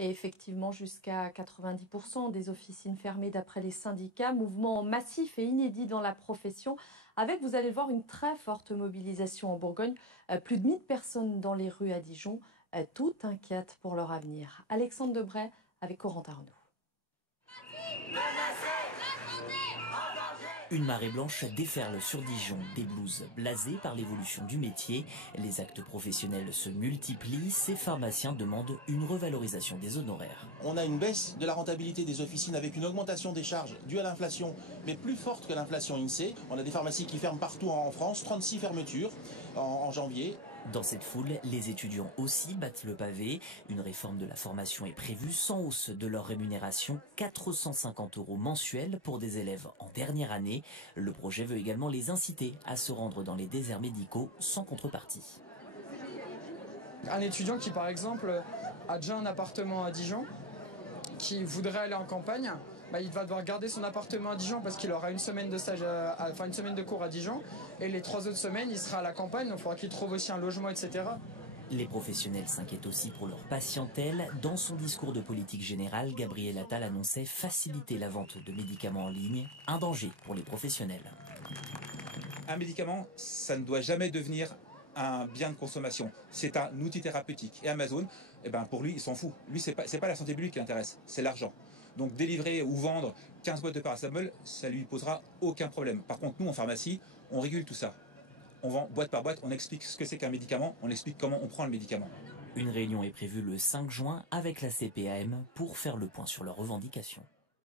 Et effectivement, jusqu'à 90% des officines fermées d'après les syndicats. Mouvement massif et inédit dans la profession, avec, vous allez le voir, une très forte mobilisation en Bourgogne. Plus de 1000 personnes dans les rues à Dijon, toutes inquiètes pour leur avenir. Alexandre Debray avec Corentin Arnaud. Une marée blanche déferle sur Dijon, des blouses blasées par l'évolution du métier. Les actes professionnels se multiplient, ces pharmaciens demandent une revalorisation des honoraires. On a une baisse de la rentabilité des officines avec une augmentation des charges due à l'inflation, mais plus forte que l'inflation INSEE. On a des pharmacies qui ferment partout en France, 36 fermetures en janvier. Dans cette foule, les étudiants aussi battent le pavé. Une réforme de la formation est prévue sans hausse de leur rémunération, 450 € mensuels pour des élèves en dernière année. Le projet veut également les inciter à se rendre dans les déserts médicaux sans contrepartie. Un étudiant qui, par exemple, a déjà un appartement à Dijon, qui voudrait aller en campagne, il va devoir garder son appartement à Dijon parce qu'il aura une semaine de stage, une semaine de cours à Dijon, et les 3 autres semaines, il sera à la campagne, donc il faudra qu'il trouve aussi un logement, etc. Les professionnels s'inquiètent aussi pour leur patientèle. Dans son discours de politique générale, Gabriel Attal annonçait faciliter la vente de médicaments en ligne, un danger pour les professionnels. Un médicament, ça ne doit jamais devenir un bien de consommation. C'est un outil thérapeutique. Et Amazon, pour lui, il s'en fout. Lui, c'est pas la santé publique qui l'intéresse, c'est l'argent. Donc délivrer ou vendre 15 boîtes de paracétamol, ça lui posera aucun problème. Par contre, nous, en pharmacie, on régule tout ça. On vend boîte par boîte, on explique ce que c'est qu'un médicament, on explique comment on prend le médicament. Une réunion est prévue le 5 juin avec la CPAM pour faire le point sur leurs revendications.